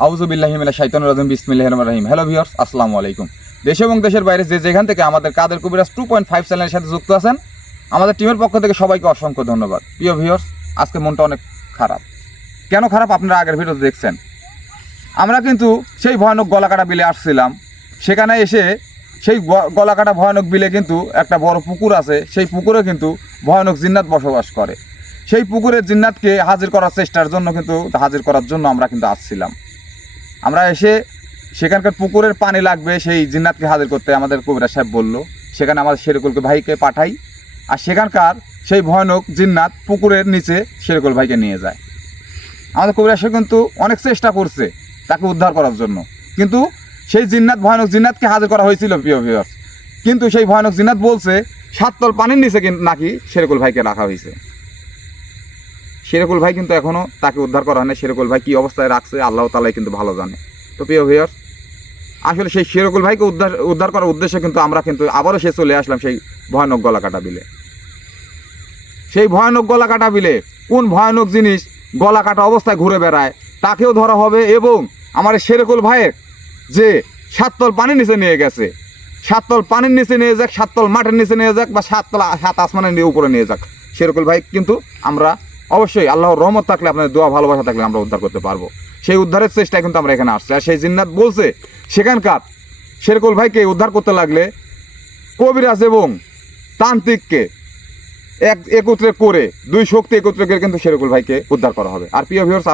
আউযু বিল্লাহি মিনাশ শাইতানির রাজিম বিসমিল্লাহির রহমানির রহিম। হ্যালো ভিউয়ার্স, আসসালামু আলাইকুম। দেশ এবং দেশের বাইরে যে যেখান থেকে আমাদের কাদের কবিরাজ 2.5 চ্যানেলের সাথে যুক্ত আছেন, আমাদের টিমের পক্ষ থেকে সবাইকে অসংখ্য ধন্যবাদ। প্রিয় ভিউয়ার্স, আজকে মনটা অনেক খারাপ। কেন খারাপ আপনারা আগের ভিডিওতে দেখছেন। আমরা কিন্তু সেই ভয়ানক গলাকাটা বিলে আসছিলাম। সেখানে এসে সেই গলাকাটা ভয়ানক বিলে কিন্তু একটা বড় পুকুর আছে। সেই পুকুরে কিন্তু ভয়ানক জিন্নাত বসবাস করে। সেই পুকুরের জিন্নাতকে হাজির করার চেষ্টার জন্য কিন্তু হাজির করার জন্য আমরা কিন্তু আসছিলাম। আমরা এসে সেখানকার পুকুরের পানি লাগবে সেই জিন্নাতকে হাজির করতে আমাদের কবিরাজ সাহেব বলল। সেখানে আমাদের শেরকুলকে ভাইকে পাঠাই, আর সেখানকার সেই ভয়ানক জিন্নাত পুকুরের নিচে শেরকুল ভাইকে নিয়ে যায়। আমাদের কবিরাজ সাহেব কিন্তু অনেক চেষ্টা করছে তাকে উদ্ধার করার জন্য, কিন্তু সেই জিন্নাত ভয়ানক জিন্নাতকে হাজির করা হয়েছিল প্রিয় ভিউয়ার্স। কিন্তু সেই ভয়ানক জিন্নাত বলছে 7 তল পানির নিচে নাকি শেরকুল ভাইকে রাখা হয়েছে। শেরকুল ভাই কিন্তু এখনও তাকে উদ্ধার করা হয়নি। শেরকুল ভাই কী অবস্থায় রাখছে আল্লাহ তাআলাই কিন্তু ভালো জানে। তো প্রিয় ভিউয়ার্স, আসলে সেই শেরকুল ভাইকে উদ্ধার করার উদ্দেশ্যে কিন্তু আমরা কিন্তু আবারও চলে আসলাম সেই ভয়ানক গলাকাটা বিলে। সেই ভয়ানক গলাকাটা বিলে কোন ভয়ানক জিনিস গলাকাটা অবস্থায় ঘুরে বেড়ায় তাকেও ধরা হবে, এবং আমার শেরকুল ভাইয়ের যে 7 তল পানির নিচে নিয়ে গেছে, 7 তল পানির নিচে নিয়ে যাক, 7 তল মাঠের নিচে নিয়ে যাক, বা 7 আসমানের নিয়ে উপরে নিয়ে যাক, শেরকুল ভাই কিন্তু আমরা অবশ্যই আল্লাহর রহমত থাকলে, আপনাদের দোয়া ভালোবাসা থাকলে আমরা উদ্ধার করতে পারবো। সেই উদ্ধারের চেষ্টায় কিন্তু আমরা এখানে আসছি। আর সেই জিন্নাত বলছে সেখানকার শেরকুল ভাইকে উদ্ধার করতে লাগলে কবিরাজ এবং তান্ত্রিককে একত্রে করে, দুই শক্তি একত্রে করে কিন্তু শেরকুল ভাইকে উদ্ধার করা হবে। আর প্রিয় ভিউয়ার্স,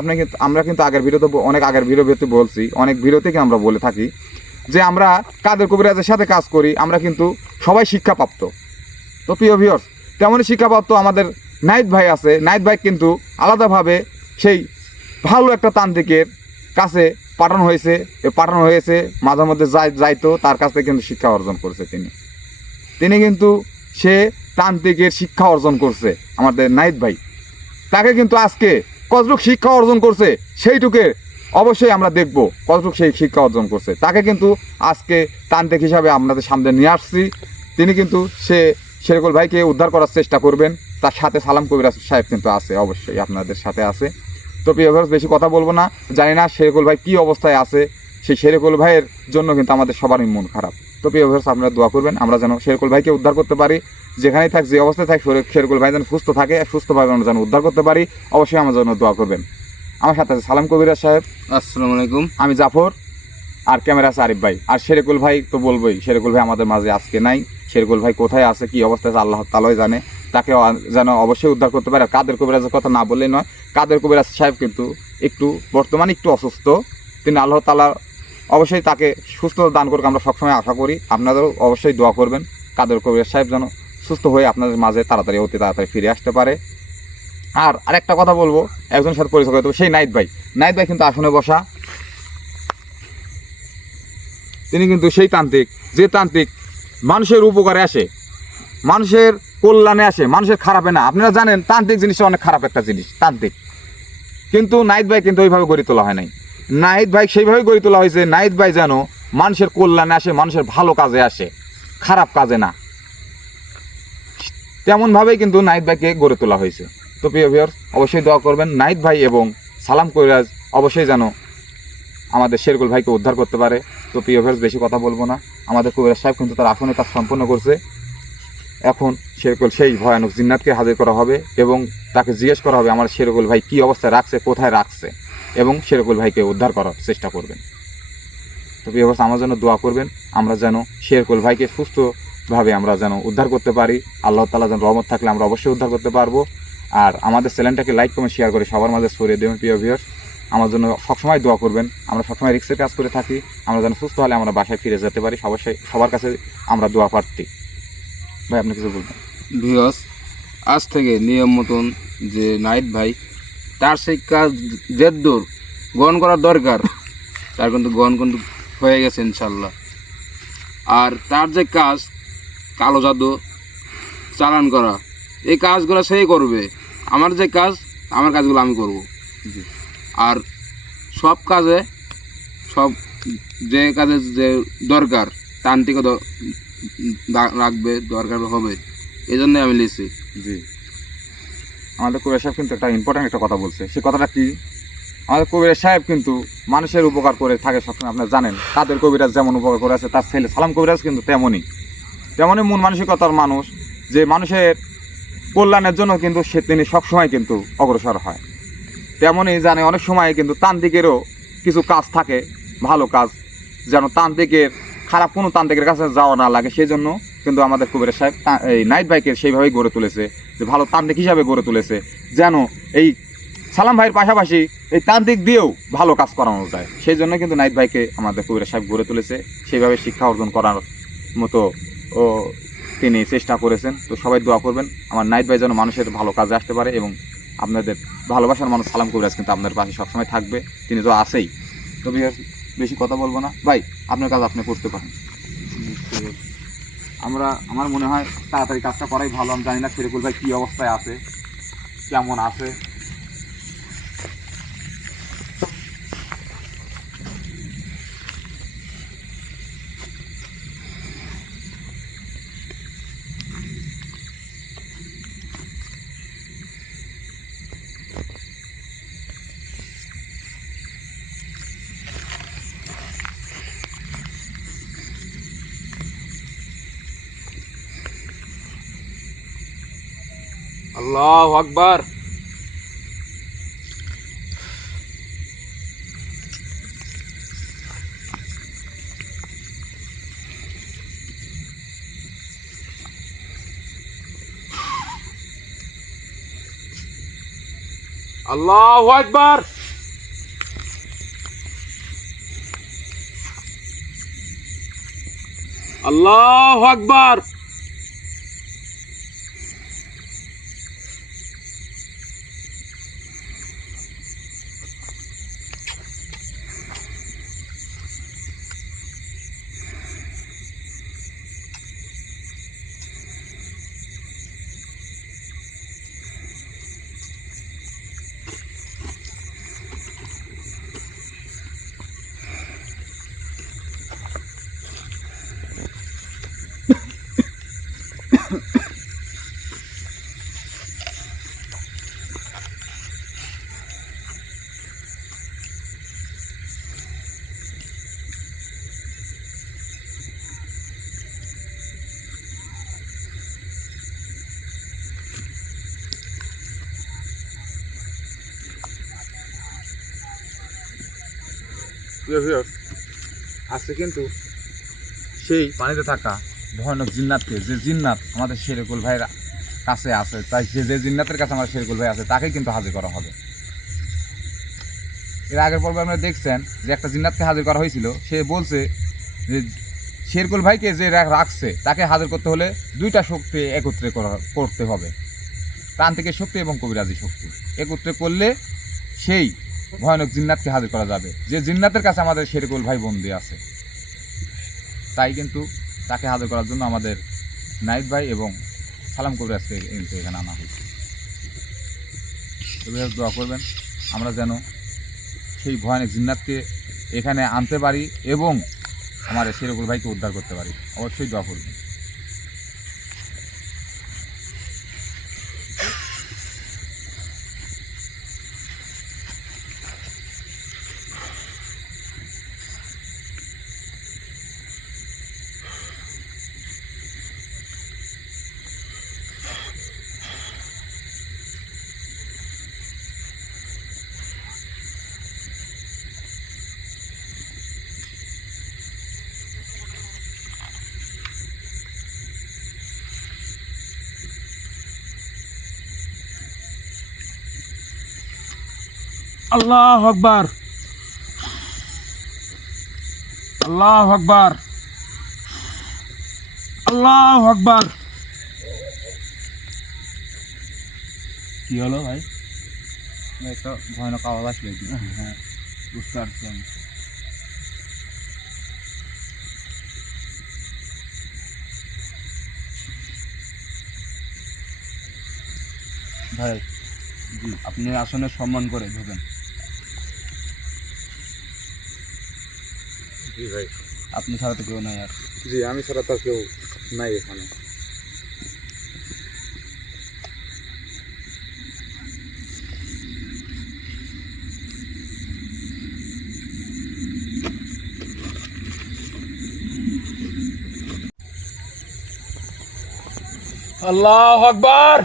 আমরা কিন্তু আগের ভিডিওতে অনেক আগের ভিডিওতে বলছি, অনেক ভিডিও থেকে আমরা বলে থাকি যে আমরা কাদের কবিরাজের সাথে কাজ করি, আমরা কিন্তু সবাই শিক্ষাপ্রাপ্ত। তো প্রিয় ভিউয়ার্স, তেমনই শিক্ষাপ্রাপ্ত আমাদের নাহিদ ভাই আছে। নাহিদ ভাই কিন্তু আলাদাভাবে সেই ভালো একটা তান্ত্রিকের কাছে পাঠানো হয়েছে। মাঝে মধ্যে যাইতো, তার কাছ থেকে কিন্তু শিক্ষা অর্জন করছে তিনি কিন্তু সে তান্ত্রিকের শিক্ষা অর্জন করছে আমাদের নাহিদ ভাই। তাকে কিন্তু আজকে কতটুকু শিক্ষা অর্জন করছে সেইটুকে অবশ্যই আমরা দেখব, কতটুকু সেই শিক্ষা অর্জন করছে। তাকে কিন্তু আজকে তান্ত্রিক হিসাবে আপনাদের সামনে নিয়ে আসছি। তিনি কিন্তু শেরকুল ভাইকে উদ্ধার করার চেষ্টা করবেন। তার সাথে সালাম কবিরাজ সাহেব কিন্তু আছে, অবশ্যই আপনাদের সাথে আছে। তো প্রিয় ভিউয়ার্স, বেশি কথা বলবো না। জানি না শেরকুল ভাই কী অবস্থায় আছে। সেই শেরকুল ভাইয়ের জন্য কিন্তু আমাদের সবারই মন খারাপ। তো প্রিয় ভিউয়ার্স, আপনারা দোয়া করবেন আমরা যেন শেরকুল ভাইকে উদ্ধার করতে পারি। যেখানেই থাক, যে অবস্থায় থাক, শেরকুল ভাই যেন সুস্থ থাকে, সুস্থভাবে আমরা যেন উদ্ধার করতে পারি। অবশ্যই আমার জন্য দোয়া করবেন। আমার সাথে আছে সালাম কবিরাজ সাহেব। আসসালামু আলাইকুম। আমি জাফর, আর ক্যামেরা আছে আরিফ ভাই। আর শেরকুল ভাই তো বলবোই, শেরকুল ভাই আমাদের মাঝে আজকে নাই। শেরকুল ভাই কোথায় আছে, কী অবস্থায় আছে আল্লাহ তাআলাই জানে। তাকে যেন অবশ্যই উদ্ধার করতে পারে। আর কাদের কবিরাজের কথা না বললেই নয়, কাদের কবিরাজ সাহেব কিন্তু বর্তমানে একটু অসুস্থ। তিনি আল্লাহ তাআলা অবশ্যই তাকে সুস্থতা দান করুক, আমরা সবসময় আশা করি। আপনাদেরও অবশ্যই দোয়া করবেন কাদের কবিরাজ সাহেব যেন সুস্থ হয়ে আপনাদের মাঝে অতি তাড়াতাড়ি ফিরে আসতে পারে। আর আরেকটা কথা বলবো, একজনের সাথে পরিচয় করতে হবে, সেই নাহিদ ভাই। নাহিদ ভাই কিন্তু আসনে বসা। তিনি কিন্তু সেই তান্ত্রিক, যে তান্ত্রিক মানুষের উপকারে আসে, মানুষের কল্যাণে আসে, মানুষের খারাপে না। আপনারা জানেন তান্ত্রিক জিনিসটা অনেক খারাপ একটা জিনিস, তান্ত্রিক। কিন্তু নাহিদ ভাই কিন্তু ওইভাবে গড়ে তোলা হয় নাই। নাহিদ ভাই সেইভাবে গড়ে তোলা হয়েছে, নাহিদ ভাই যেন মানুষের কল্যাণে আসে, মানুষের ভালো কাজে আসে, খারাপ কাজে না। তেমনভাবেই কিন্তু নাহিদ ভাইকে গড়ে তোলা হয়েছে। তো প্রিয় ভিউয়ার্স, অবশ্যই দোয়া করবেন নাহিদ ভাই এবং সালাম কবিরাজ অবশ্যই যেন আমাদের শেরকুল ভাইকে উদ্ধার করতে পারে। তো প্রিয় ভিউয়ার্স, বেশি কথা বলবো না। আমাদের কবিরাজ সাহেব কিন্তু তার আসনে কাজ সম্পন্ন করছে। এখন শেরকুল সেই ভয়ানক জিন্নাতকে হাজির করা হবে এবং তাকে জিজ্ঞেস করা হবে আমার শেরকুল ভাই কী অবস্থায় রাখছে, কোথায় রাখছে, এবং শেরকুল ভাইকে উদ্ধার করার চেষ্টা করবেন। তো প্রিয় ভিউয়ার্স, আমার জন্য দোয়া করবেন আমরা যেন শেরকুল ভাইকে সুস্থভাবে আমরা যেন উদ্ধার করতে পারি। আল্লাহ তাআলা যেন রহমত থাকলে আমরা অবশ্যই উদ্ধার করতে পারবো। আর আমাদের চ্যানেলটাকে লাইক কমেন্ট শেয়ার করে সবার মাঝে ছড়িয়ে দেবেন। প্রিয় ভিউয়ার্স, আমার জন্য সবসময় দোয়া করবেন। আমরা সবসময় রিস্কের কাজ করে থাকি, আমরা যেন সুস্থ হলে আমরা বাসায় ফিরে যেতে পারি। অবশ্যই সবার কাছে আমরা দোয়া প্রার্থী। ভাই, আপনি কিছু বলবেন? ভিউয়ার্স, আজ থেকে নিয়ম মতন যে নাহিদ ভাই তার সেই কাজ যে দূর গ্রহণ করার দরকার, তার কিন্তু গ্রহণ কিন্তু হয়ে গেছে ইনশাল্লাহ। আর তার যে কাজ কালো জাদু চালান করা, এই কাজগুলো সেই করবে। আমার যে কাজ, আমার কাজগুলো আমি করব। আর সব কাজে, সব যে কাজে যে দরকার তান্ত্রিক রাখবে, দরকার হবে, এই জন্যই আমি লিখছি। জি, আমাদের কবিরাজ সাহেব কিন্তু একটা ইম্পর্টেন্ট একটা কথা বলছে। সে কথাটা কি? আমাদের কবিরাজ সাহেব কিন্তু মানুষের উপকার করে থাকে সবসময়, আপনারা জানেন। তাদের কবিরাজ যেমন উপকার করে আছে, তার ছেলে সালাম কবিরাজ কিন্তু তেমনই মন মানসিকতার মানুষ, যে মানুষের কল্যাণের জন্য কিন্তু তিনি সবসময় কিন্তু অগ্রসর হয়। তেমনই জানে অনেক সময় কিন্তু তান্ত্রিকেরও কিছু কাজ থাকে, ভালো কাজ, যেন তান্ত্রিকের খারাপ কোনো তান্ত্রিকের কাছে যাওয়া না লাগে। সেই জন্য কিন্তু আমাদের কবিরাজ সাহেব এই নাইট ভাইকে সেইভাবেই গড়ে তুলেছে, যে ভালো তান্ত্রিক হিসাবে গড়ে তুলেছে, যেন এই সালাম ভাইয়ের পাশাপাশি এই তান্ত্রিক দিয়েও ভালো কাজ করানো যায়। সেই জন্য কিন্তু নাইট ভাইকে আমাদের কবিরাজ সাহেব গড়ে তুলেছে, সেইভাবে শিক্ষা অর্জন করার মতো ও তিনি চেষ্টা করেছেন। তো সবাই দোয়া করবেন আমার নাইট ভাই যেন মানুষের ভালো কাজে আসতে পারে, এবং আপনাদের ভালোবাসার মানুষ সালাম কবিরাজ কিন্তু আপনাদের পাশে সবসময় থাকবে, তিনি তো আছেই। তো বেশি কথা বলবো না ভাই, আপনার কাজ আপনি করতে পারেন। আমার মনে হয় তাড়াতাড়ি কাজটা করাই ভালো। আমি জানি না শরীকুল ভাই কী অবস্থায় আছে, কেমন আছে। আল্লাহু আকবার। আল্লাহু আকবার। আল্লাহু আকবার। আজকে কিন্তু সেই পানিতে থাকা ভয়ানক জিন্নাতকে, যে জিন্নাত আমাদের শরীকুল ভাইয়ের কাছে আছে, তাই যে জিন্নাতের কাছে আমার শরীকুল ভাই আছে, তাকেই কিন্তু হাজির করা হবে। এর আগের পর্বে আপনারা দেখছেন যে একটা জিন্নাতকে হাজির করা হয়েছিল। সে বলছে যে শরীকুল ভাইকে যে রাখছে তাকে হাজির করতে হলে দুইটা শক্তি একত্রে করতে হবে, তান্ত্রিকের শক্তি এবং কবিরাজি শক্তি একত্রে করলে সেই ভয়ানক জিন্নাতকে হাজির করা যাবে, যে জিন্নাতের কাছে আমাদের শরীকুল ভাই বন্দী আছে। তাই কিন্তু তাকে হাজির করার জন্য আমাদের নাইট ভাই এবং সালাম কবিরাজকে এখানে আনা হয়েছে। তবে দোয়া করবেন আমরা যেন সেই ভয়ানক জিন্নাতকে এখানে আনতে পারি এবং আমার শরীকুল ভাইকে উদ্ধার করতে পারি। অবশ্যই দোয়া করবেন। আল্লাহু আকবার। আল্লাহু আকবার। আল্লাহু আকবার। কি হলো ভাই? একটা ভয়ানক আওয়াজ আসলে হ্যাঁ, বুঝতে পারছি আমি। ভাই জি, আপনি আসনে সম্মান করে ঢোকেন। জি ভাই। আপনি ছাড়া তো কেউ নাই আর। জি, আমি ছাড়া তো কেউ নাই এখানে। আল্লাহু আকবার।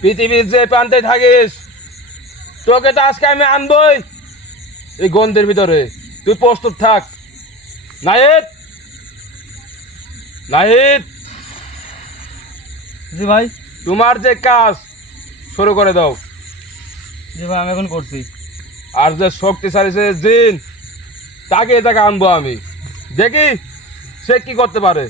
পৃথিবীর যে প্রান্তে থাকিস তোকে তো আজকে আমি আনবই এই গন্ধের ভিতরে। তুই প্রস্তুত থাক। নাহিদ, নাহিদ, জি ভাই। তোমার যে কাজ শুরু করে দাও। জি ভাই, আমি এখন করছি। আর যে শক্তিশালী সে জিন তাকে এটাকে আনবো আমি, দেখি সে কি করতে পারে।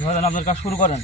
ধরেন আপনার কাজ শুরু করেন।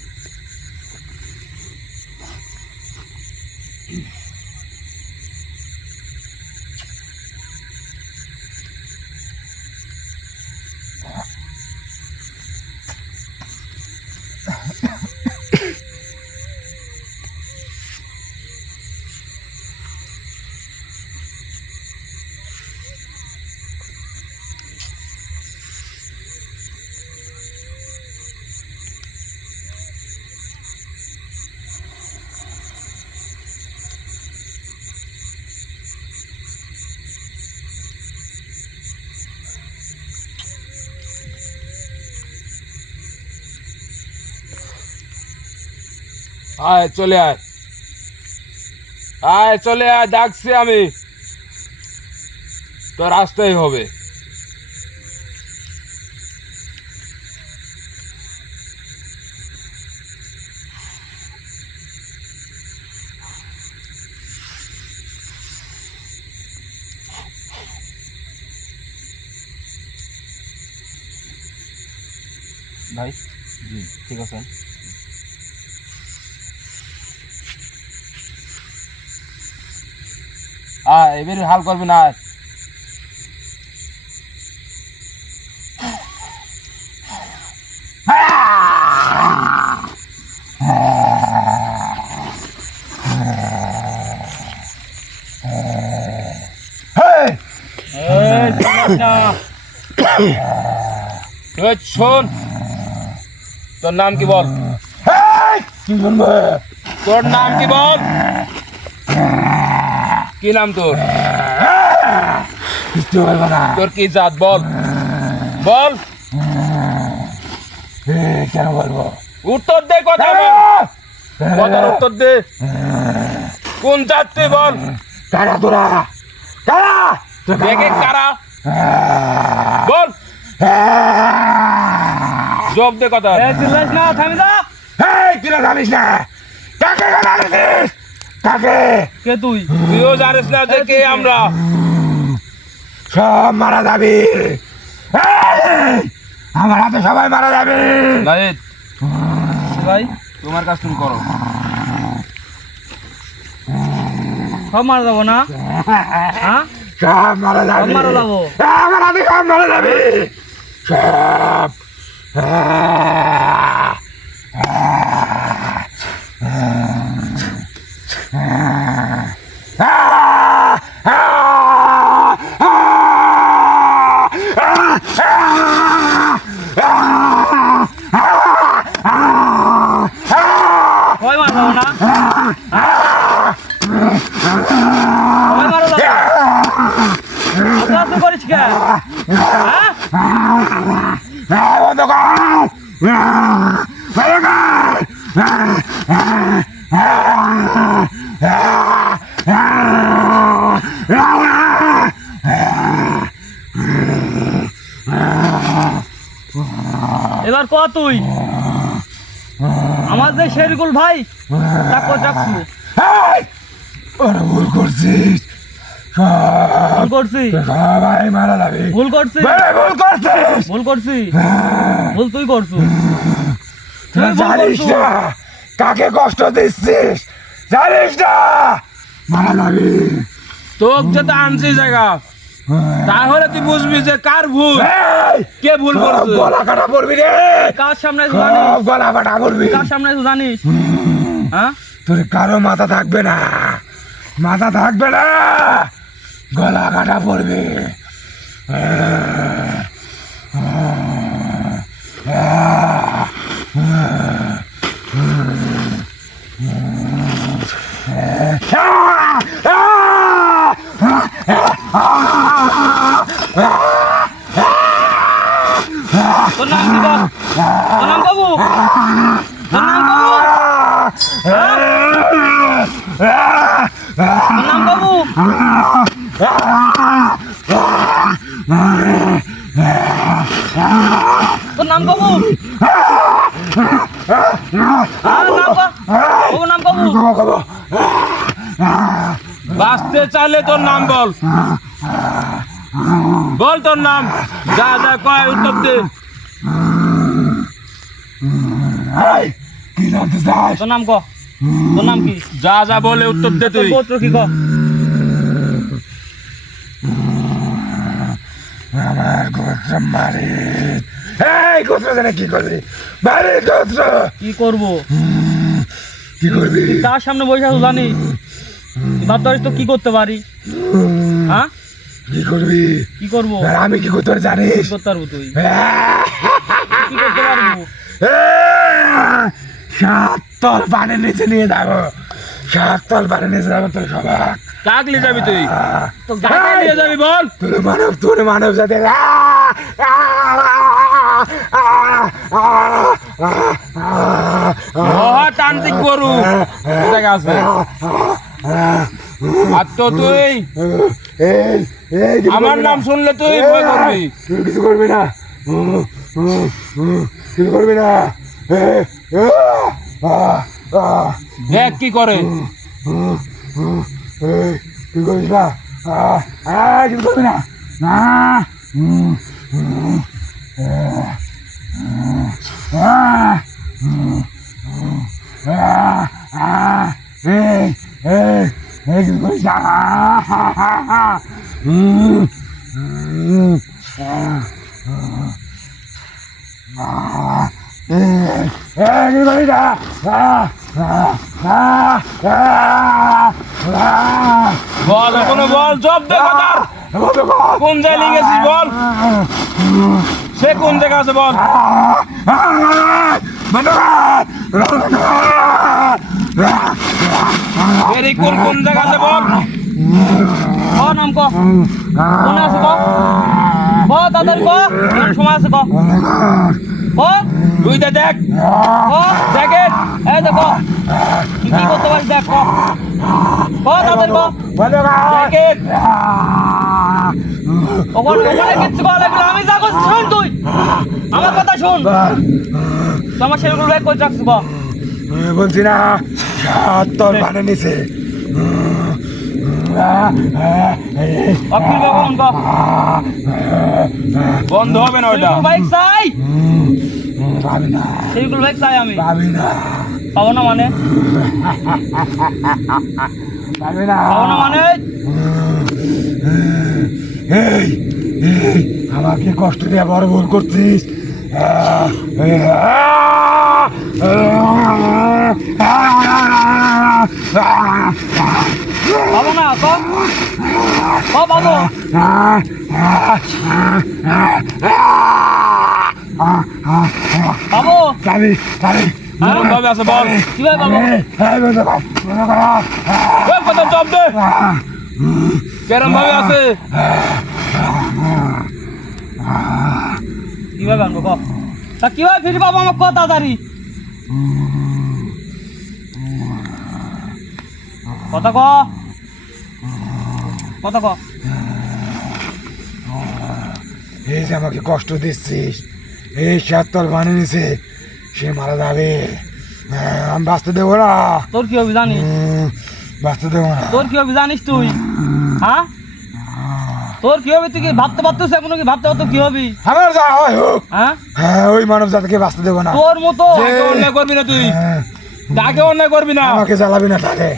আয় চলে আয়, আয় চলে আয়, ডাকছি আমি, তোর আসতেই হবে। ভাই জি ঠিক আছে। এবার হাল করবি না। শোন, তোর নাম কি বল? তোর নাম কি বল? কি নাম তোর? তোর কি জাত বল? বল। কেন বলবো? উত্তর দে, কথা বল, কথার উত্তর দে। কোন জাত তুই বল? কারা তোরা? কারা? দেখে কারা বল, জব দে কথা। চিল্লাস না, থামি যা। কিরা জানিস না? কাকে জানিস? কাকে? কে তুই? তুইও জানিস না যে কে আমরা? সব মারা যাবে, আমার হাতে সবাই মারা যাবে। নাহিদ ভাই তোমার কাজ তুমি করো। সব মারা যাবো না? হ্যাঁ সব মারা সব যাবে, মারা যাবো। আমার হাতে সব মারা যাবে সব। যাবো না সবাই মারা যাবো আস্তে আস্তে করিস কে হ্যাঁ বন্ধ এবার ক তুই আমার যে শেরকুল ভাই তাকে রাখছু ভুল করছিস ভুল করছি সবাই মারা যাবে ভুল করছি ভুল করছিস ভুল করছি ভুল তুই করছু তুই ভুল জানিস করছু। না কাকে কষ্ট দিচ্ছিস জানিস না মারা যাবে তোক যেটা আনছি জায়গা তাহলে তুই বুঝবি যে কার ভুল কে ভুল করছে গলা কাটা পড়বি রে কার সামনে তুই জানিস গলা কাটা পড়বি কার সামনে তুই জানিস হ্যাঁ তোর কারো মাথা থাকবে না গলা কাটা পড়বে তোর নাম কি বল তোর নাম বাবু তোর নাম বাবু তোর নাম বাবু তোর নাম বাবু নাম বাবু বাঁচতে চাইলে তোর নাম বল বল তোর নাম যা যা কয় উত্তর দে কি জানতে চাস তোর নাম ক তোর নাম কি যা যা বলে উত্তর দে তোর তুই গোত্র কি ক আমার গোত্র মারি এই গোত্র জানে কি করবি মারি গোত্র কি করবো কি করবি তার সামনে বসে আছো জানিস ভাবতে পারিস তো কি করতে পারি হ্যাঁ কি করবি কি করবো আর আমি কি করতে পারি জানিস কি করতে পারবো তুই কি করতে পারবো সাত তল পানি নিচে নিয়ে যাবো সাত তল পানি নিচে যাবো তোর সবাক কাকলি যাবি তুই তো কাকে নিয়ে যাবি বল তোর মানব সাথে মহাতান্ত্রিক গরু কোথায় আছে আর তো তুই আমার নাম শুনলে তুই ভয় করবি কিছু করবি না কিছু করবি না দেখ কি করে কি করিস না কিছু করবি না কিছু করিস না বল এখনো বল জব দে কথা কোন জায়গায় গেছিস বল সে কোন জায়গা আছে বল এরই কোন কোন জায়গা আছে বল নাম ক কোনে আছে ক তাড়াতাড়ি ক সময় আছে ক তুই দেখ দেখ এই দেখো কি কি করতে পারিস দেখ ক তাড়াতাড়ি ক দেখ ওখানে কিচ্ছু করা লাগবে না আমি যা করছি শোন তুই আমার কথা শোন তোমার সেরকম ব্যাগ করে রাখছি ক বলছি না সাত তল পানি নিচে অফিস কখন ক বন্ধ হবে না ওটা বাইক চাই পাবি না সেরকম বাইক চাই আমি পাবি না পাবো না মানে পাবি না পাবো না মানে এই আমাকে কষ্ট দিয়ে বড় ভুল করছিস পাবো না ক পাবো পাবো পাবি পাবি কেরম ভাবে আছে বল কিভাবে পাবো ওই কথা জব দে কেরম ভাবে আছে কিভাবে আনবো ক তা কিভাবে ফিরে পাবো আমার কত তাড়াতাড়ি কথা ক কথা ক এই যে আমাকে কষ্ট দিচ্ছিস এই সাততল বানিয়ে নিছে সে মারা যাবে আমি বাঁচতে দেবো না তোর কি হবে জানিস বাঁচতে দেবো না তোর কি হবে জানিস তুই হ্যাঁ তোর কি হবে তুই কি ভাবতে পারছিস এখনো কি ভাবতে পারতো কি হবি আমার যা হয় হোক হ্যাঁ ওই মানব জাতিকে বাঁচতে দেবো না তোর মতো তাকে অন্যায় করবি না তুই তাকে অন্যায় করবি না আমাকে জ্বালাবি না তাকে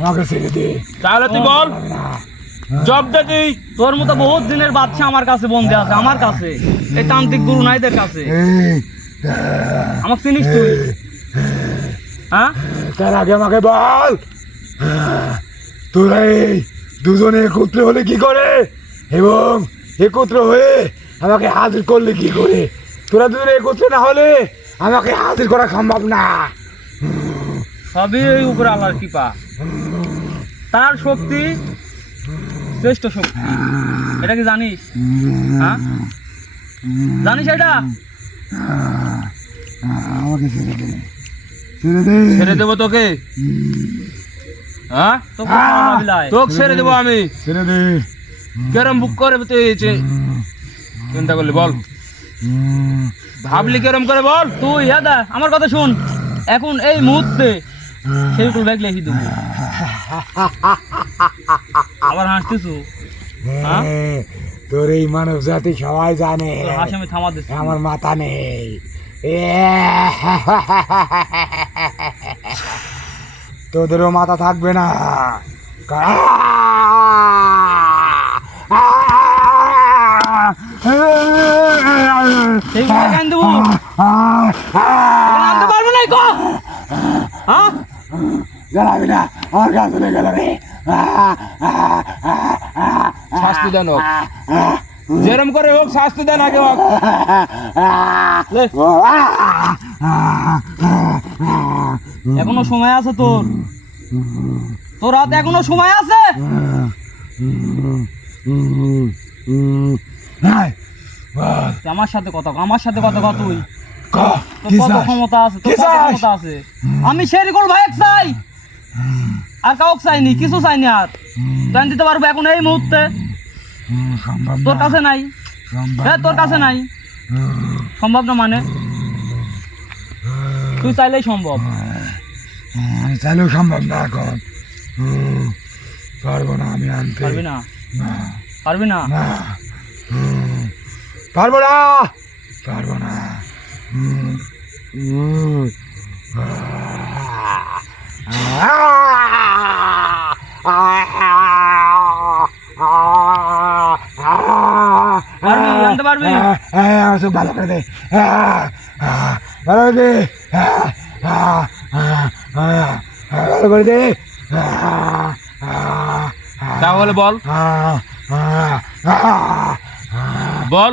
আমাকে ছেড়ে দে তাহলে তুই বল জব দে তুই তোর মতো বহুত দিনের বাচ্চা আমার কাছে বন্দী আছে আমার কাছে এই তান্ত্রিক গুরু নাইদের কাছে আমাকে চিনিস তুই হ্যাঁ তার আগে আমাকে বল তোরা এই দুজনে একত্রে হলে কি করে এবং একত্র হয়ে আমাকে হাজির করলে কি করে তোরা দুজনে একত্রে না হলে আমাকে হাজির করা সম্ভব না সবই ওই উপরে আল্লাহর কৃপা তার শক্তি শ্রেষ্ঠ শক্তি এটা কি জানিস হ্যাঁ জানিস এটা আমাকে ছেড়ে দে ছেড়ে দে ছেড়ে দেবো তোকে হ্যাঁ তোকে মারা বিলায়। তোকে ছেড়ে দেবো আমি ছেড়ে দে কেরম বুক করে তুই চিন্তা করলি বল ভাবলি কেরম করে বল তুই দাদা আমার কথা শুন এখন এই মুহূর্তে সেইগুলো ব্যাগ লিখে দেবো আবার হাসতেছু হ্যাঁ? তোর এই মানব জাতি সবাই জানে তোর হাসি আমি থামা দিচ্ছি আমার মাথা নেই তোদেরও মাথা থাকবে না সেইগুলো কেন দেবো আনতে পারবো না গো হ্যাঁ জানাবি না আমার কাজ চলে গেল রে শাস্তি দেন হোক যেরম করে হোক শাস্তি দেন আগে হোক লে, এখনো সময় আছে তোর তোর হাতে এখনো সময় আছে তুই আমার সাথে কথা কর, আমার সাথে কথা কর তুই তোর কত ক্ষমতা আছে তোর কত ক্ষমতা আছে আমি শেরিকুল ভাই চাই আর কাউকে চাইনি কিছু চাইনি আর তুই দিতে পারবো এখন এই মুহূর্তে তোর কাছে নাই হ্যাঁ তোর কাছে নাই সম্ভব না মানে তুই চাইলেই সম্ভব আমি চাইলেও সম্ভব না এখন পারবো না আমি আনতে পারবি না পারবি না না পারবো না পারবো না পারবি আনতে পারবি আমার সব ভালো করে দে ভালো করে দে ভালো করে দে তাহলে বল বল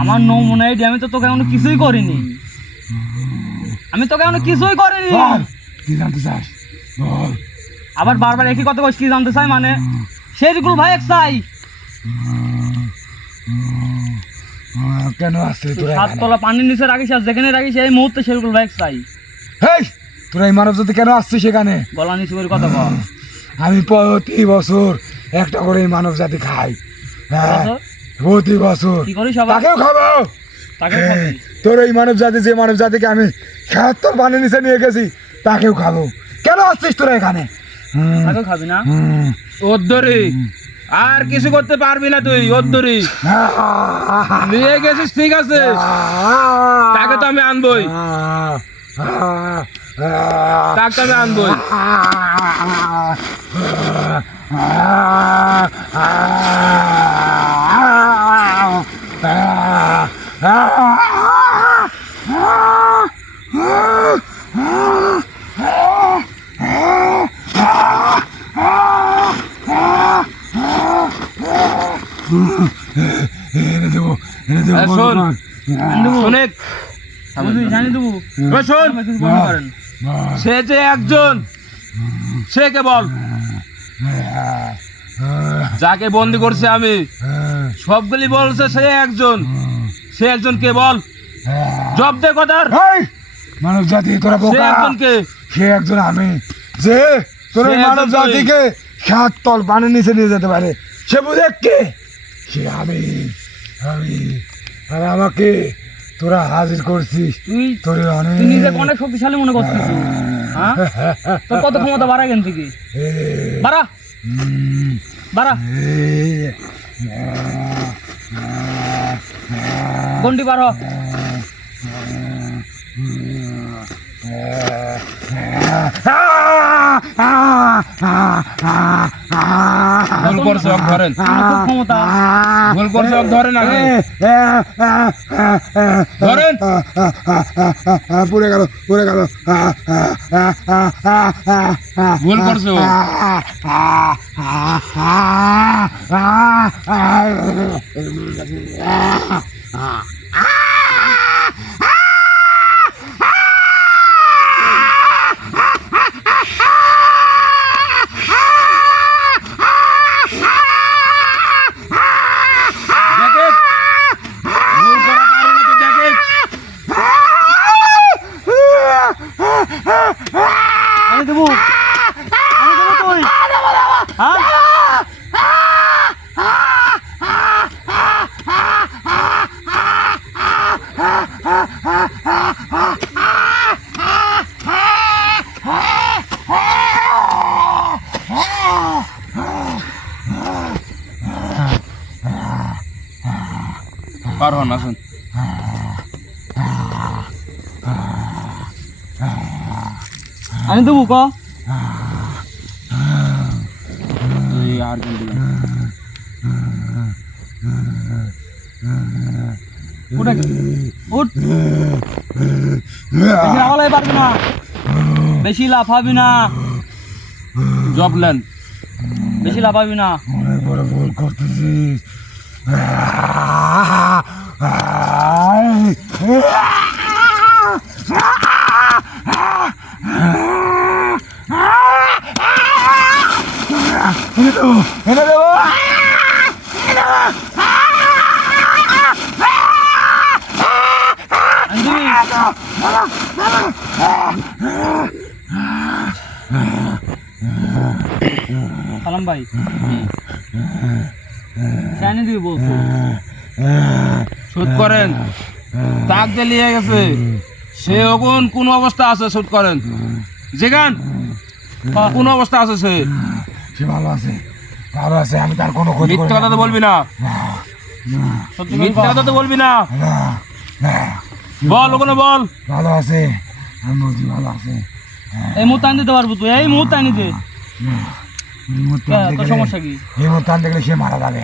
আমার নমুনা এটি আমি তো তোকে এখনো কিছুই করিনি আমি তোকে এখনো কিছুই করিনি বল কি জানতে চাস বল আবার বারবার একই কথা কইস কি জানতে চাই মানে শেরিকুল ভাই এক চাই কেন আসছিস তোরা এখানে? সাততলা পানির নিচে রাখিস আর যেখানে রাখিস এই মুহূর্তে শেরিকুল ভাই এক চাই হেই তোরা এই মানব জাতি কেন আসছিস সেখানে গলা নিচু করে কথা কর আমি প্রতি বছর একটা করে এই মানব জাতি খাই হ্যাঁ বছর? প্রতি বছর কি করিস আবার তাকেও খাবো তাকে এই, খাবি। তোর এই মানব জাতি যে মানব জাতিকে আমি ৭৭ পানির নিচে নিয়ে গেছি তাকেও খাবো কেন আসছিস তোরা এখানে তাকেও খাবি না ওদ্দরি আর কিছু করতে পারবি না তুই ওদ্দরি নিয়ে গেছিস ঠিক আছে তাকে তো আমি আনবই তাকে আমি আনবই এনে দেবো শোন শোনেক বুঝলি জানি দেবো ওই শোন কিছু বলতে পারেন সে যে একজন সে কে বল যাকে বন্দি করছে আমি সবগুলি বলছে সে একজন কে বল জব দে কথার মানব জাতি তোরা সে বোকা একজন কে সে একজন আমি যে তোর সে মানব একজন জাতিকে 7 তল পানির নিচে নিয়ে যেতে পারে সে বুঝে কে সে আমি আর আমাকে তোরা হাজির করছিস তুই তোর অনেক তুই নিজেকে অনেক শক্তিশালী মনে করছিস হ্যাঁ তোর কত ক্ষমতা বাড়া কেন থেকে বাড়া বাড়া গন্ডি বার হ ভুল করছে ওকে ধরেন খুব ক্ষমতা ভুল করছে ওকে ধরেন আগে ধরেন পুড়ে গেল ভুল করছে ও। দেখিস, ভুল করার কারণে তুই দেখিস। আমি দেবো তুই হ্যাঁ পার হন আসুন আমি দেবো ক এই আর কিন্তু উঠে উঠ বেশি লাফালাই পারবি না বেশি লাফাবি না জব লেন বেশি লাফাবি না অনেক বড় ভুল করতেছিস এনে দেবো সালাম ভাই কেন দিবি বলছো শুট করেন তাক যে লিয়ে গেছে সে এখন কোন অবস্থা আছে শুট করেন যেখান কোন অবস্থা আছে সে সে ভালো আছে আমি তার কোনো ক্ষতি করি মিথ্যা কথা তো বলবি না সত্যি মিথ্যা কথা তো বলবি না না বল ওখানে বল ভালো আছে আমি বলছি ভালো আছে এই মুহূর্তে আনি দিতে পারবো তুই এই মুহূর্তে আনি দে তোর সমস্যা কি এই মুহূর্তে আনতে গেলে সে মারা যাবে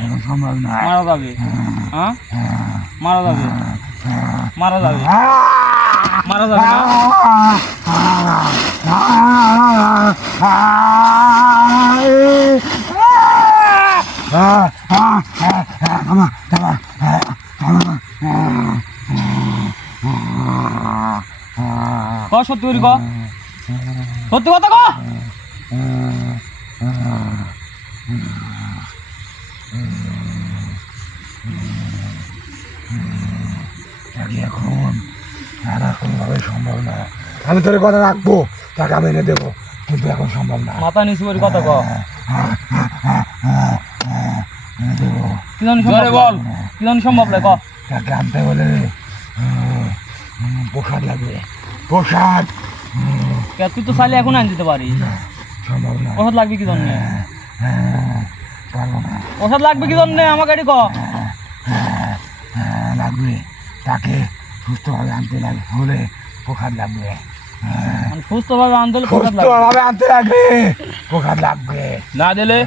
এখন সম্ভব না মারা যাবে হ্যাঁ মারা যাবে মারা যাবে মারা যাবে না ক সত্যি করি ক সত্যি কথা ক এখন আর কোনোভাবে সম্ভব না আমি তোর কথা রাখবো তাকে আমি এনে দেবো কিন্তু এখন সম্ভব না মাথা নিচু করি কথা ক এনে দেবো কি জানি জোরে সম্ভব বল। কি জানি সম্ভব না ক তাকে আনতে হলে প্রসাদ লাগবে প্রসাদ কে তুই তো চাইলে এখন আনি দিতে পারি সম্ভব না ওষুধ লাগবে কি জন্য পারবো না ওষুধ লাগবে কি জন্য আমার গাড়ি ক লাগবে তাকে সুস্থভাবে আনতে হলে প্রসাদ লাগবে মানে সুস্থভাবে আনতে হলে প্রসাদ লাগবে সুস্থভাবে আনতে লাগবে প্রসাদ লাগবে না দিলে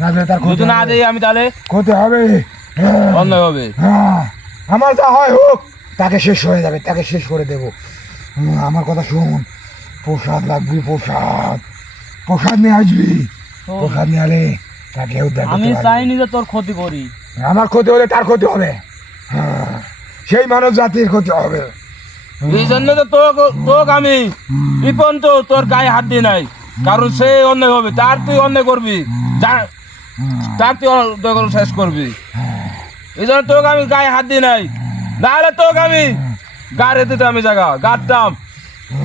না দিলে তার যদি না দিই আমি তাহলে ক্ষতি হবে বন্ধ হবে হ্যাঁ, আমার যা হয় হোক তাকে শেষ হয়ে যাবে তাকে শেষ করে দেব আমার কথা শুন প্রসাদ লাগবে প্রসাদ নিয়ে আসবি তো প্রসাদ নিয়ে আলে তাকে উদ্ধার আমি করতে পারবি। চাইনি যে তোর ক্ষতি করি আমার ক্ষতি হলে তার ক্ষতি হবে সেই মানব জাতির ক্ষতি হবে। এই জন্য তো তোকে আমি রিপন তো তোর গায়ে হাত দিয়ে নাই, কারণ সে অন্যায় হবে, তার তুই অন্যায় করবি, তার তুই অন্যায় শেষ করবি। এই জন্য তোকে আমি গায়ে হাত দিয়ে নাই, নাহলে তোকে আমি গাড়ি দিতে আমি জায়গা গাড়তাম,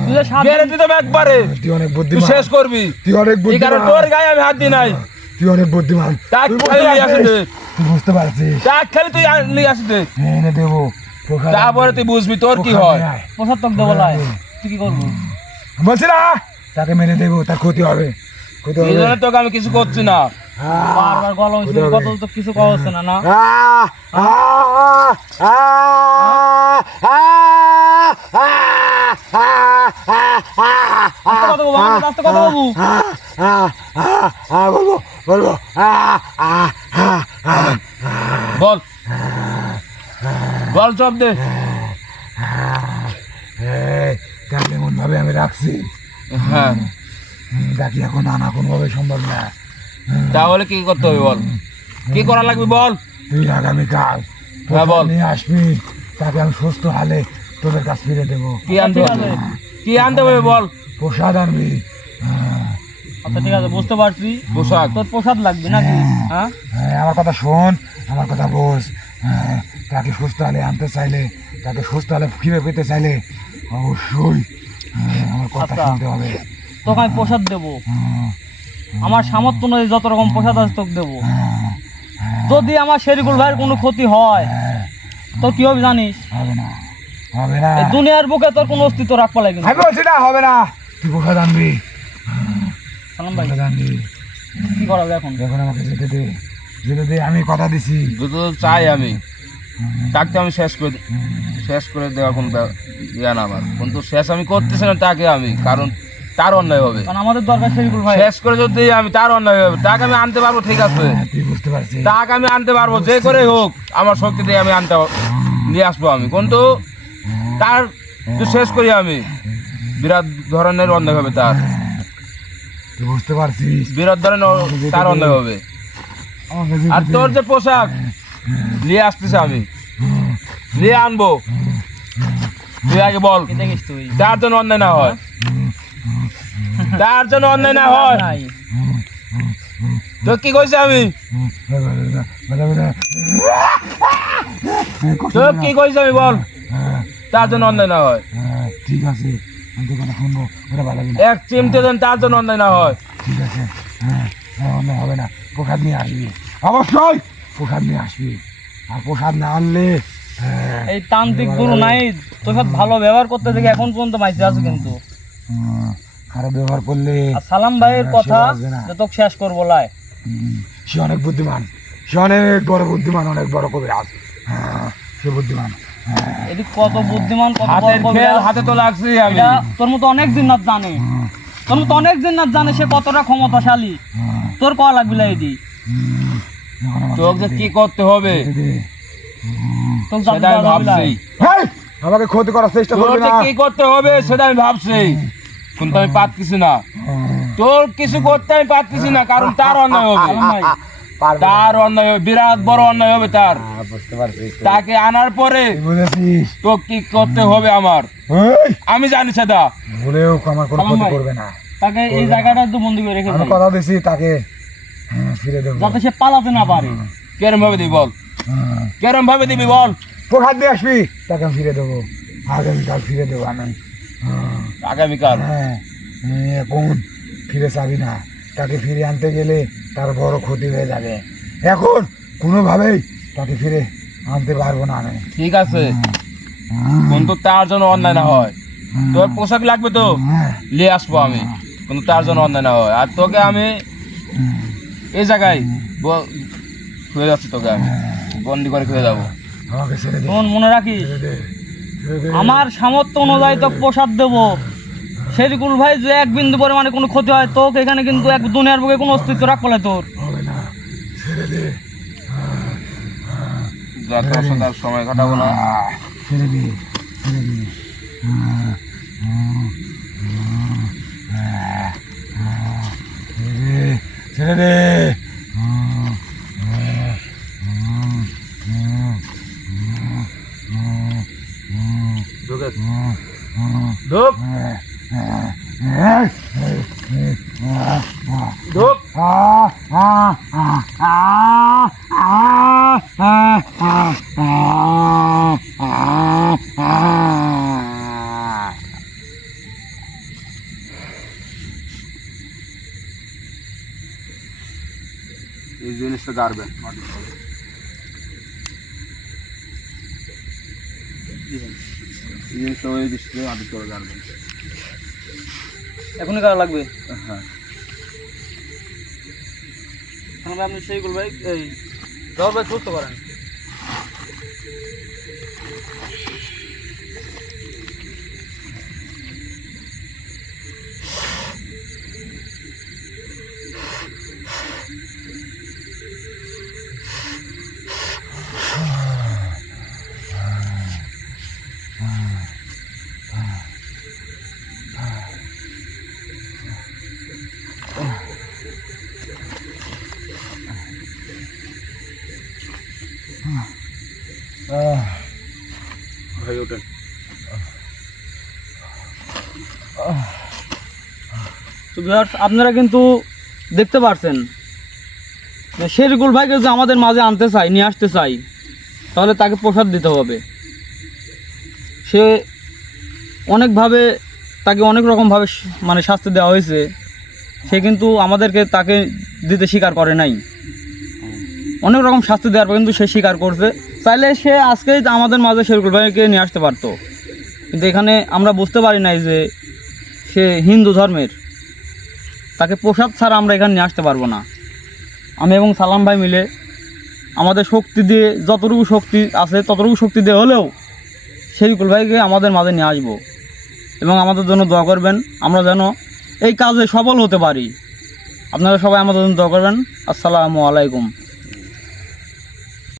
তুই যে সাত গেড়ে দিতাম একবারে, তুই অনেক তুই বুদ্ধিমান, শেষ করবি। তুই অনেক এই কারণে বুদ্ধিমান, তোর গায়ে আমি হাত দিয়ে নাই। তুই অনেক বুদ্ধিমান, তাক তুই খালি বুঝতে নিয়ে আসি দে, পারছিস, তুই বুঝতে পারছিস। তাক খালি তুই নিয়ে আসি দে, এনে দেবো প্রসাদ তারপরে তুই বুঝবি তোর কি প্রসাদ হয়। নিয়ে আয়। প্রসাদ তোকে দেবো লাই, তুই কি করবো? বলছি না তাকে মেরে দেবো, তার ক্ষতি হবে, ক্ষতি এই হবে। জন্য তোকে আমি কিছু করছি না। বারবার গলা হয়েছে কোথায় কত তো কিছু কওয়া হচ্ছে না না। আহ, আহ, আহ, আহ, আস্তে কথা বলবো, আমার আস্তে কথা বলবো। বলবো বলবো বল বল সব দে। তাকে এমন ভাবে আমি রাখছি, হ্যাঁ, তাকে এখন আনা কোনোভাবে সম্ভব না। তাহলে কি করতে হবে বল, কি করা লাগবে বল। তুই আগামীকাল হ্যাঁ, বল। নিয়ে আসবি, তাকে আমি সুস্থ হালে তোদের কাছ ফিরে দেবো। কি আনতে ঠিক হবে, আছে। কি আনতে হবে বল। প্রসাদ আনবি। আচ্ছা ঠিক আছে, বুঝতে পারছি। পোশাক তোর প্রসাদ লাগবে নাকি? হ্যাঁ, হ্যাঁ, আমার কথা শোন, আমার কথা বোঝ। তাকে সুস্থ হলে আনতে চাইলে, তাকে সুস্থ হলে ফিরে পেতে চাইলে অবশ্যই আমার কথা আচ্ছা। শুনতে হবে। তোকে আমি প্রসাদ দেবো, আমার সামর্থ্য অনুযায়ী যত রকম প্রসাদ আছে তোকে দেবো। যদি আমার শেরিকুল ভাইয়ের কোনো ক্ষতি হয় তো কি হবে জানিস? হবে না, হবে না, এই দুনিয়ার বুকে তোর কোনো অস্তিত্ব রাখবা লাগে না। আমি বলছি না হবে না। তুই প্রসাদ আনবি, সালাম ভাই, প্রসাদ আনবি। কি করা হবে এখন? এখন আমাকে যেতে দে, যেতে দে, আমি কথা দিছি। দুটো চাই আমি, তাকে আমি শেষ করে দেওয়ার কোনো ইয়া না আমার, কিন্তু শেষ আমি করতেছি না তাকে আমি, কারণ তার অন্যায় হবে। কারণ আমাদের দরকার শেরিকুল ভাই। শেষ করে যদি আমি, তার অন্যায় হবে, তাকে আমি আনতে পারবো, ঠিক আছে, তুই বুঝতে পারছিস। তাকে আমি আনতে পারবো, যে করে হোক আমার শক্তি দিয়ে আমি নিয়ে আসবো আমি, কিন্তু তার তো শেষ করি আমি, বিরাট ধরনের অন্যায় হবে তার, তুই বুঝতে পারছিস। বিরাট ধরনের তার অন্যায় হবে। আমাকে যেতে আর দে। তোর যে পোশাক নিয়ে আসতেছে আমি, নিয়ে আনবো, তুই আগে বল কি দেখিস তুই? তার জন্য অন্যায় না হয়, তার জন্য অন্যায় না হয়। নাই। তো কি কইছি আমি, তো কি কইছি আমি বল, তার জন্য অন্যায় না হয়। ঠিক আছে, আমি তো কথা শুনবো, ওটা ভালো লাগবে না। এক চিমটে দেন, তার জন্য অন্যায় না হয়। ঠিক আছে, অন্য হবে না, প্রসাদ নিয়ে আসবি, অবশ্যই প্রসাদ নিয়ে আসবি। আর প্রসাদ না আনলে এই তান্ত্রিক গুরু নাই তোর সাথে ভালো ব্যবহার করতে দেখে এখন পর্যন্ত মাইসে আছে কিন্তু। খারাপ ব্যবহার করলে আর সালাম ভাইয়ের সে কথা আসবে না। যে তোকে শেষ করবো লাই। সে অনেক বুদ্ধিমান, সে অনেক বড় বুদ্ধিমান, অনেক বড় কবিরাজ। সে বুদ্ধিমান। এদিক কত বুদ্ধিমান, কত বড় হাতের কবিরাজ। খেল হাতে তো লাগছি আমি। এটা তোর মতো অনেক জিন্নাত জানে, তোর মতো অনেক জিন্নাত জানে সে কতটা ক্ষমতাশালী। তোর কয়া লাগবে লাই এদি, তোকে যে কি করতে হবে তোকে সেটা আমি ভাবছি, আমাকে ক্ষতি করার চেষ্টা তোর করবি যে না। কি করতে হবে সেটা আমি ভাবছি, কিন্তু আমি পারতেছি না, তোর কিছু করতে আমি পারতেছি না, কারণ তার অন্যায় হবে, পারবি না। তার অন্যায় হবে, বিরাট বড় অন্যায় হবে তার। বুঝতে পারছিস, তাকে আনার পরে তুই বুঝেছিস। তো কি করতে হবে আমার, আমি জানি সেটা। ভুলেও আমার কোনো ক্ষতি করবে না। তাকে এই জায়গাটা একটু বন্দি করে রেখে আমি দে, কথা দিছি তাকে ফিরে দেবো। যাতে সে পালাতে না পারে। কেরম ভাবে দিবি বল, কেরম ভাবে দিবি বল। প্রসাদ দিয়ে আসবি, তাকে আমি ফিরে দেবো, আগামীকাল ফিরে দেবো আমি। আগামীকাল হ্যাঁ, এখন ফিরে যাবি না, তাকে ফিরে আনতে গেলে তার বড় ক্ষতি হয়ে যাবে। এখন কোনোভাবেই তাকে ফিরে আনতে পারবো না আমি। ঠিক আছে, কিন্তু তার জন্য অন্যায় না হয়। তোর পোশাক লাগবে তো নিয়ে আসবো আমি, কিন্তু তার জন্য অন্যায় না হয়। আর তোকে আমি এই জায়গায় খুঁজে যাচ্ছি, তোকে আমি বন্দি করে খুঁজে যাবো। আমাকে ছেড়ে দে, শোন, মনে রাখিস ছেড়ে দে, ছেড়ে দে। আমার সামর্থ্য অনুযায়ী তোকে প্রসাদ দেবো। শেরিকুল ভাই যে এক বিন্দু পরিমাণে কোনো ক্ষতি হয় তোকে এখানে কিন্তু এক দুনিয়ার বুকে কোনো অস্তিত্ব রাখবো না তোর। হবে না, ছেড়ে দে, যা তোর সাথে আর সময় কাটাবো না। ছেড়ে দে, ছেড়ে দে। ছেড়ে দে। দেখ ধুপ ধুপ এই জিনিসটা গাড়বেন এই জিনিসটা ওই দৃষ্টিতে মাটি করে গাড়বেন। এখনই করা লাগবে। হ্যাঁ তাহলে আপনি সেইগুলো ভাই এই জহর ভাই সুস্থ করেন। ভাই ওঠেন। তো ভিউয়ার্স, আপনারা কিন্তু দেখতে পাচ্ছেন যে শেরকুল ভাইকে যদি আমাদের মাঝে আনতে চাই, নিয়ে আসতে চাই, তাহলে তাকে প্রসাদ দিতে হবে। সে অনেকভাবে তাকে অনেক রকমভাবে মানে শাস্তি দেওয়া হয়েছে, সে কিন্তু আমাদেরকে তাকে দিতে স্বীকার করে নাই। অনেক রকম শাস্তি দেওয়ার পর কিন্তু সে স্বীকার করছে। চাইলে সে আজকেই আমাদের মাঝে শেরকুল ভাইকে নিয়ে আসতে পারতো, কিন্তু এখানে আমরা বুঝতে পারি নাই যে সে হিন্দু ধর্মের, তাকে প্রসাদ ছাড়া আমরা এখানে নিয়ে আসতে পারবো না। আমি এবং সালাম ভাই মিলে আমাদের শক্তি দিয়ে, যতটুকু শক্তি আছে ততটুকু শক্তি দিয়ে হলেও শেরকুল ভাইকে আমাদের মাঝে নিয়ে আসবো এবং আমাদের জন্য দোয়া করবেন, আমরা যেন এই কাজে সফল হতে পারি। আপনারা সবাই আমাদের জন্য দোয়া করবেন। আসসালামু আলাইকুম।